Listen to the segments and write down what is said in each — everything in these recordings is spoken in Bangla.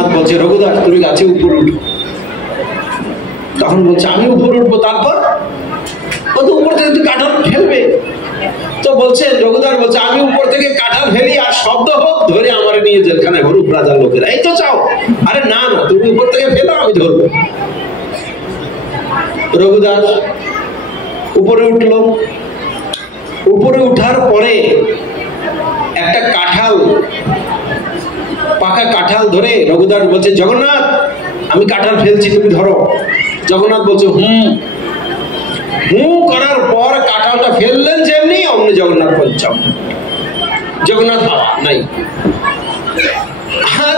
জগন্নাথ বলছে, রঘুদাস তুমি গাছে উপরে উঠো। তখন বলছে আমি উপরে উঠবো, তারপর ও তো উপর থেকে কাঁঠাল ফেলবে। তো বলছে রঘুদাস বলছে আমি উপর থেকে কাঁঠাল ফেলি আর শব্দ হোক, ধরে আমার নিয়ে জেলখানে ভরুক রাজার লোকেরা। এই তো চাও? আরে না না, তুমি উপর থেকে ফেলো, আমি ধরবো। রঘুদাস উপরে উঠলো। উপরে উঠার পরে একটা কাঁঠাল, পাকা কাঁঠাল ধরে রঘুদাস বলছে জগন্নাথ আমি কাঁঠাল ফেলছি, তুমি ধরো। জগন্নাথ বলছে হুম হুম করার পর কাঁঠালটা ফেললেন যেমনি অমনি জগন্নাথ পঞ্চম। জগন্নাথ নাই।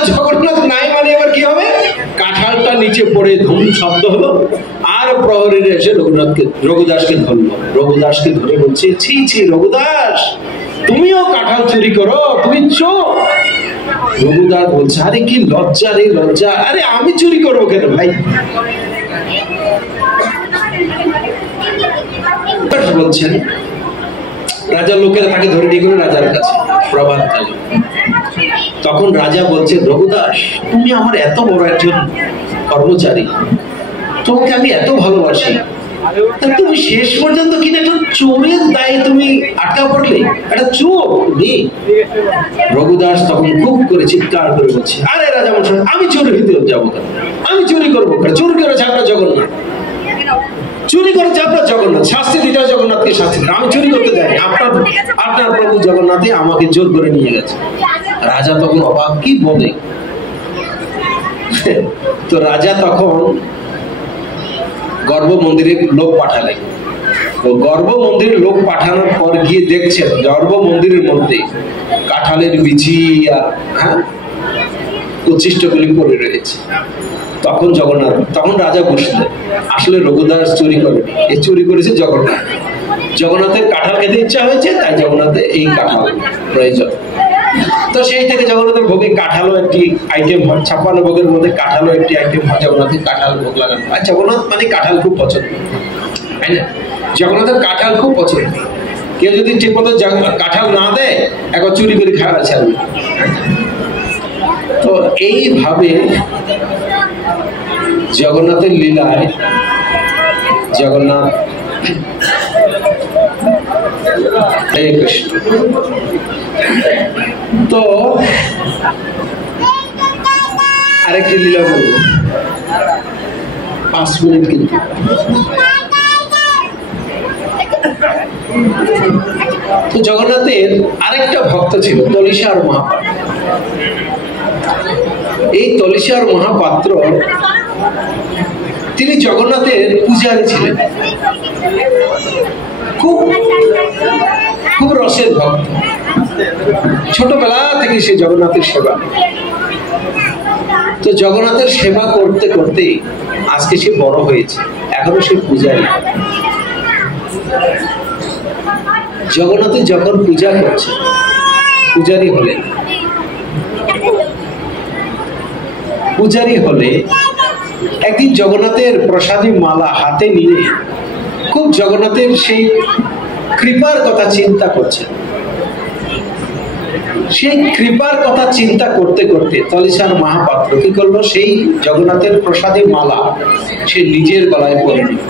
জগন্নাথ নাই মানে এবার কি হবে? কাঁঠালটা নিচে পড়ে ধুম শব্দ হলো, আর প্রহরীরা এসে রঘুদাসকে ধরলো। রঘুদাসকে ধরে বলছে ছি ছি রঘুদাস, তুমিও কাঁঠাল চুরি করো, তুমি চোর। রঘুদাস বলছে আরে কি লজ্জা রে লজ্জা, আরে আমি চুরি করবো কেন ভাই? বলছেন রাজার লোকেরা তাকে ধরে নিয়ে গেল রাজার কাছে প্রভাতকালে। তখন রাজা বলছে রঘুদাস তুমি আমার এত বড় একজন কর্মচারী, তোমাকে আমি এত ভালোবাসি, তুমি শেষ পর্যন্ত কিনা একটা চোরের দায়ে তুমি আটকা পড়লে, একটা চোর তুমি। রঘুদাস তখন খুব করে চিৎকার করে বলছে আরে রাজা মশাই আমি চোর হইতে যাবো কেন? আমি চুরি করবো কেন? চুরি করেছে আপনার জগন্নাথ, চুরি করেছে আপনার জগন্নাথ, শাস্তি দিতে হয় জগন্নাথকে শাস্তি। আমি চুরি করতে যাই, আপনার প্রভু জগন্নাথই আমাকে জোর করে নিয়ে গেছে। রাজা তখন অবাক, কি বলে? তো রাজা তখন গর্ভ মন্দিরে লোক পাঠালেন। তো গর্ভ মন্দিরে লোক পাঠানোর পর গিয়ে দেখছেন গর্ভ মন্দিরের মধ্যে কাঁঠালের বিচি আর উচ্ছিষ্টগুলি পড়ে রয়েছে। তখন রাজা বুঝলেন আসলে রঘুদাস চুরি করেনি, এ চুরি করেছে জগন্নাথ। জগন্নাথের কাঁঠাল খেতে ইচ্ছা হয়েছে, তাই জগন্নাথের এই কাঁঠাল প্রয়োজন। তো সেই থেকে জগন্নাথের ভোগে কাঁঠালও একটি আইটেম হয়, 56 ভোগের মধ্যে কাঁঠালও একটি আইটেম হয়। জগন্নাথের কাঁঠাল ভোগ লাগানো। আর জগন্নাথ মানে কাঁঠাল খুব পছন্দ, তাই না? জগন্নাথের কাঁঠাল খুব পছন্দ। কেউ যদি ঠিক মতো কাঁঠাল না দেয় একবার চুরি করে খাওয়া আছে। তো এইভাবে জগন্নাথের লীলায় জগন্নাথ হরে কৃষ্ণ। তো আরেকটি লীলা বলবো, 5 মিনিট কিন্তু। তো জগন্নাথের আরেকটা ভক্ত ছিল তলিসার মহাপাত্র। এই তলিসার মহাপাত্র তিনি জগন্নাথের পূজারী ছিলেন, খুব রসের ভক্ত। ছোটবেলা থেকে সে জগন্নাথের সেবা। তো জগন্নাথের সেবা করতে করতে আজকে সে বড় হয়েছে, এখনো সে পূজারী। জগন্নাথের যখন পূজা করছে, পূজারী হলে একদিন জগন্নাথের প্রসাদী মালা হাতে নিয়ে খুব জগন্নাথের সেই কৃপার কথা চিন্তা করছে। সেই কৃপার কথা চিন্তা করতে করতে তলিসার মহাপাত্র কি করলো, সেই জগন্নাথের প্রসাদী মালা সে নিজের গলায় পরে নিল।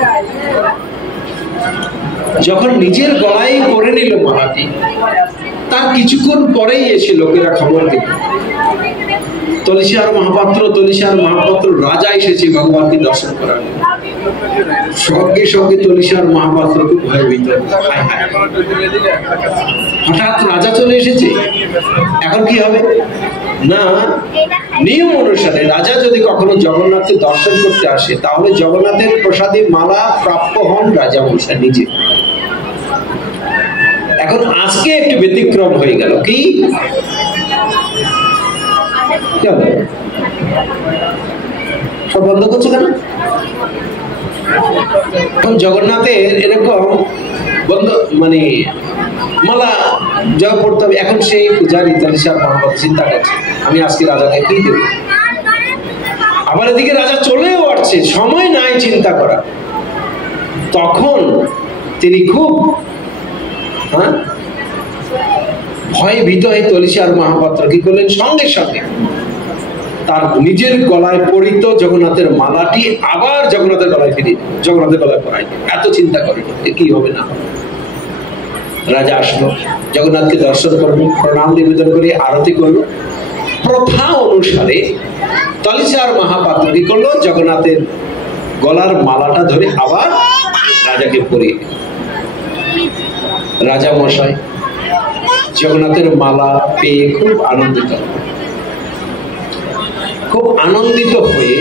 যখন নিজের গলায় পরে নিল মালাটি, তার কিছুক্ষণ পরেই এসে লোকেরা খবর দিল তলিসার মহাপাত্র রাজা এসেছে ভগবানকে দর্শন করার। সঙ্গে সঙ্গে তলিসার মহাপাত্র খুব ভয়ভীত, হঠাৎ রাজা চলে এসেছে, এখন কি হবে না? নিয়ম অনুসারে রাজা যদি কখনো জগন্নাথকে দর্শন করতে আসে, তাহলে জগন্নাথের প্রসাদী মালা প্রাপ্য হন রাজা মশাই নিজে। এখন আজকে একটু ব্যতিক্রম হয়ে গেল। কি সব বন্ধ করছো কেন? এখন জগন্নাথের এরকম বন্ধ মানে মালা যা পড়তে হবে। এখন সেই পূজারী তলিসার মহাপাত্র চিন্তা করছে আমি আজকে রাজাকে কি দেব। আবার এদিকে রাজা চলেও আসছে, সময় নাই চিন্তা করা। তখন তিনি খুব ভয় ভীত হয়ে তলিসার মহাপাত্র কি করলেন, সঙ্গে সঙ্গে তার নিজের গলায় পরিত জগন্নাথের মালাটি আবার জগন্নাথের গলায় ফিরিয়ে জগন্নাথের গলায় পরাই। এত চিন্তা করেন কি হবে না। রাজা আসলো, জগন্নাথকে দর্শন করলো, প্রণাম নিবেদন করে আরতি করলো। প্রথা অনুসারে তলিচার মহাপাত্র কি করলো, জগন্নাথের গলার মালাটা ধরে আবার রাজাকে পরিয়ে। রাজা মশাই জগন্নাথের মালা পেয়ে খুব আনন্দিত হয়ে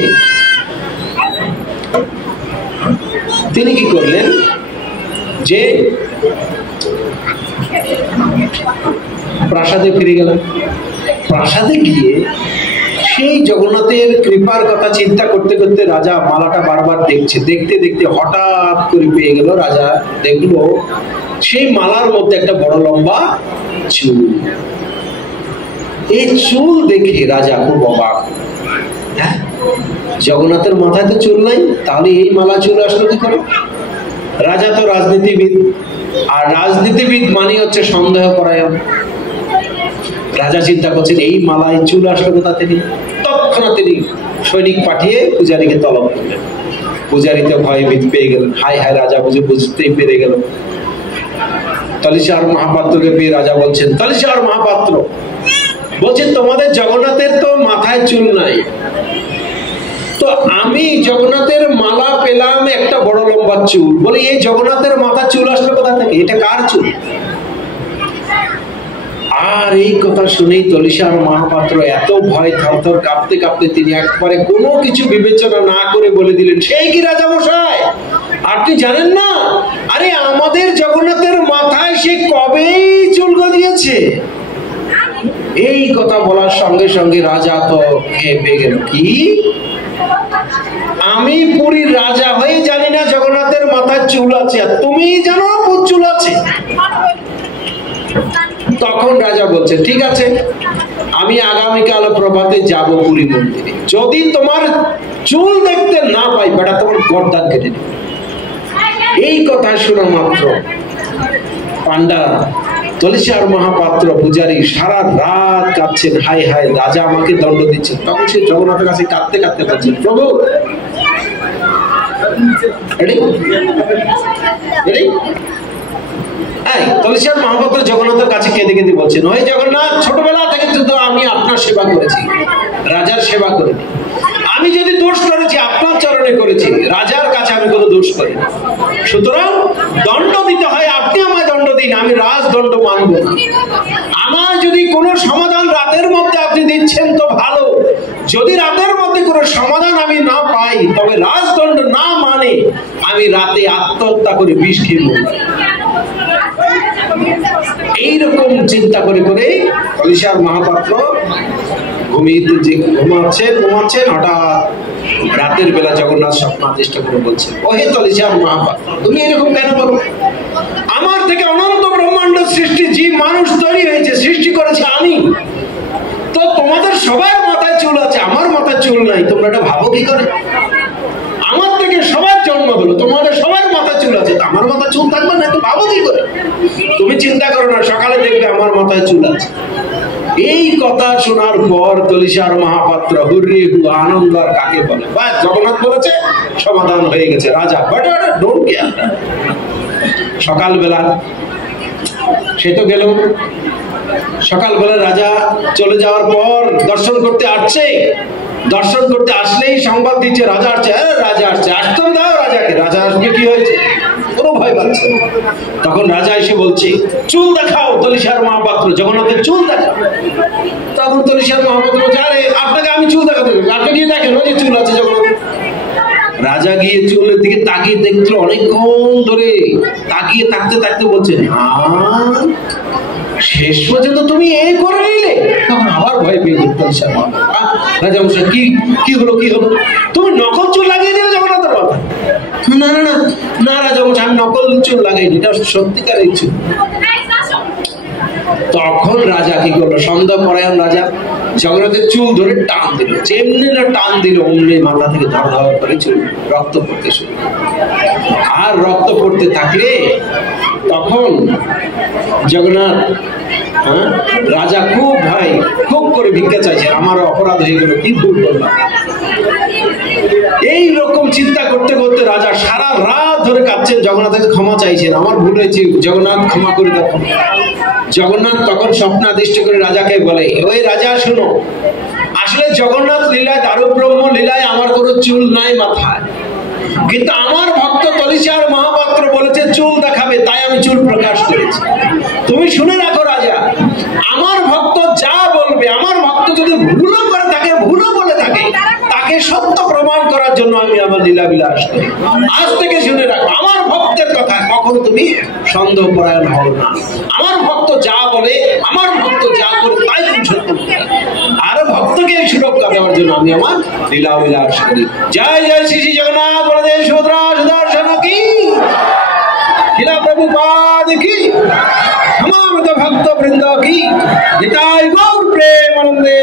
তিনি কি করলেন, যে প্রাসাদে ফিরে গেলেন। প্রাসাদে গিয়ে সেই জগন্নাথের কৃপার কথা চিন্তা করতে করতে রাজা মালাটা বারবার দেখছে। দেখতে দেখতে হঠাৎ করে পেয়ে গেল, রাজা দেখলো সেই মালার মধ্যে একটা বড় লম্বা চুল। এই চুল দেখে রাজা খুব অবাক। হ্যাঁ, জগন্নাথের মাথায় তো চুল নাই, তাহলে এই মালা চুল আসলো কি করে? রাজা তো রাজনীতিবিদ, আর রাজনীতিবিদ মানে হচ্ছে সন্দেহ পরায়ণ। রাজা চিন্তা করছেন এই মালায় চুল আসলো কোথা থেকে। তৎক্ষণাৎ তিনি সৈনিক পাঠিয়ে পূজারীকে তলব করলেন। পূজারী তো ভয়ে ভীত পেয়ে গেলেন। হায় হায়, রাজা বুঝতেই পেরে গেল। তলিচার মহাপাত্রকে পেয়ে রাজা বলছেন, তলিচার মহাপাত্র বলছেন, তোমাদের জগন্নাথের তো মাথায় চুল নাই, তো আমি জগন্নাথের মালা পেলাম একটা বড় লম্বা চুল। বলে এই জগন্নাথের মাথা চুল আসলো কোথা থেকে? এটা কার চুল? আর এই কথা শুনেই তলিচার মহাপাত্র এত ভয়, থরথর কাঁপতে কাঁপতে তিনি একবারে কোনো কিছু বিবেচনা না করে বলে দিলেন, সেই কি রাজা মশাই, আপনি জানেন না, আরে আমাদের জগন্নাথের মাথায় সে কবেই চুল গজিয়েছে। এই কথা বলার সঙ্গে সঙ্গে রাজা তো খেপে গেল। কি, আমি পুরীর রাজা হয়ে জানি না জগন্নাথের মাথায় চুল আছে, আর তুমি জানো চুল আছে? তখন রাজা বলছে, ঠিক আছে, আমি আগামীকাল প্রভাতে যাব পুরী মন্দিরে, যদি তোমার চুল দেখতে না পাই বেটা তোমার গর্দান কেটে নেব। এই কথা শোনা মাত্র পান্ডা তলিচার মহাপাত্র পূজারী সারা রাত কাঁদছেন, হায় হায় রাজা আমাকে দণ্ড দিচ্ছেন। তখন সে জগন্নাথের কাছে কাঁদতে কাঁদতে বলছেন, প্রভু তলিচার মহাপাত্র জগন্নাথের কাছে কেঁদে কেঁদে বলছেন, ওই জগন্নাথ, ছোটবেলা থেকে তো আমি আপনার সেবা করেছি, রাজার সেবা করিনি। আমি যদি দোষ করেছি আপনার চরণে করেছি, রাজার কাছে আমি কোনো দোষ করিনি। সুতরাং দণ্ড দিতে হয়, আপনি আমায় দণ্ড দিন, আমি রাজদণ্ড মানব না। আমার যদি কোনো সমাধান রাতের মধ্যে আপনি দিচ্ছেন তো ভালো, যদি রাতের মধ্যে কোনো সমাধান আমি না পাই, তবে রাজদণ্ড না মানে আমি রাতে আত্মহত্যা করে বিষ খেয়ে মরব। এইরকম চিন্তা করে করে তলিচার মহাপাত্র ঘুমাচ্ছেন। হঠাৎ রাতের বেলা জগন্নাথ স্বপ্ন চেষ্টা করে বলছেন, ওহে তলিচার মহাপাত্র, তুমি এরকম কেন বলো? আমার থেকে অনন্ত ব্রহ্মাণ্ড সৃষ্টি, জীব মানুষ তৈরি হয়েছে, সৃষ্টি করেছে আমি, তো তোমাদের সবার মাথায় চুল আছে, আমার মাথায় চুল নাই, তোমরা এটা ভাবো কি করে? আমার থেকে সবার জন্ম হলো, তোমাদের সবার মাথায় চুল আছে, আমার মাথায় চুল থাকবে না, তো ভাবো কি করে? তুমি চিন্তা করো না, সকালে দেখবে আমার মাথায় চুল আছে। এই কথা শোনার পর তলিচার মহাপাত্র হুররি হু আনন্দ আর কাকে বলে, বাস জগন্নাথ বলেছে, সমাধান হয়ে গেছে। রাজা ডোন্ট কেয়ার। সকালবেলা সে তো গেল, সকালবেলা রাজা চলে যাওয়ার পর দর্শন করতে আসছে। দর্শন করতে আসলেই সংবাদ দিচ্ছে রাজা আসছে, রাজা আসছে, আসতে দাও রাজাকে। রাজা আসবে, কি হয়েছে? কোনো ভয় পাচ্ছে। তখন রাজা এসে বলছে, চুল দেখাও তলিচার মহাপাত্র, জগন্নাথের চুল দেখাও। তখন তলিচার মহাপাত্র বলছে, আরে আপনাকে আমি চুল দেখাতে, আপনি গিয়ে দেখেন ওই যে চুল আছে জগন্নাথ। রাজা গিয়ে চুলের দিকে তাকিয়ে দেখলো, অনেকক্ষণ ধরে তাকিয়ে থাকতে থাকতে বলছে, শেষ পর্যন্ত তুমি এই করে নিলে। তখন আবার ভয় পেয়ে গেল তলিচার মহাপাত্র। রাজা বলছে, কি হলো, কি হলো? তুমি নকল চুল লাগিয়ে দিলে জগন্নাথের মাথা? না না না না রাজা বলছে, আমি নকল চুল লাগাইনি, এটা সত্যিকারের চুল। তখন রাজা কি করলো, সন্দেহ পরায়ণ রাজা জগন্নাথের চুল ধরে টান দিল। যেমনি না টান দিল, অমনি মাথা থেকে ধর ধর করে চুল রক্ত পড়তে শুরু। আর রক্ত পড়তে থাকলে তখন জগন্নাথ রাজা খুব করে ভিক্ষা চাইছে, আমার অপরাধ হয়ে গেল, কি ভুল করলাম। এই রকম চিন্তা করতে করতে রাজা সারা রাত ধরে কাঁদছেন, জগন্নাথের ক্ষমা চাইছেন, আমার ভুল হয়েছে, জগন্নাথ ক্ষমা করে দাও। জগন্নাথ তখন স্বপ্নাদিষ্ট করে রাজাকে বলে, ওই রাজা শুনো, আসলে জগন্নাথ লীলায়, দারুব্রহ্ম লীলায় আমার কোনো চুল নাই মাথায়, কিন্তু আমার ভক্ত তলিচার মহাপাত্র বলেছে চুল দেখাবে, তাই আমি চুল প্রকাশ করেছি। তুমি শুনে রাখো রাজা, আমার ভক্ত যা বলবে, আমার ভক্ত যদি ভুলও করে থাকে, ভুলও বলে থাকে, তাকে সত্য প্রমাণ করার জন্য আমি আমার লীলা বিলাস করি। আজ থেকে শুনে রাখো, আমার ভক্তের কথা কখনো তুমি সন্দেহ পরায়ণ হও না। আমার ভক্ত যা বলে, আমার ভক্ত যা করে, তাই তুমি সত্য। আর ভক্তকে সুরক্ষা দেওয়ার জন্য আমি আমার লীলা বিলাস করি। জয় জয় শ্রী শ্রী জগন্নাথ বলদেব সুভদ্রা সুদর্শন কি, লীলা প্রভুপাদ কি, সমবেত ভক্ত বৃন্দ কি, নিতাই গৌর প্রেমানন্দে।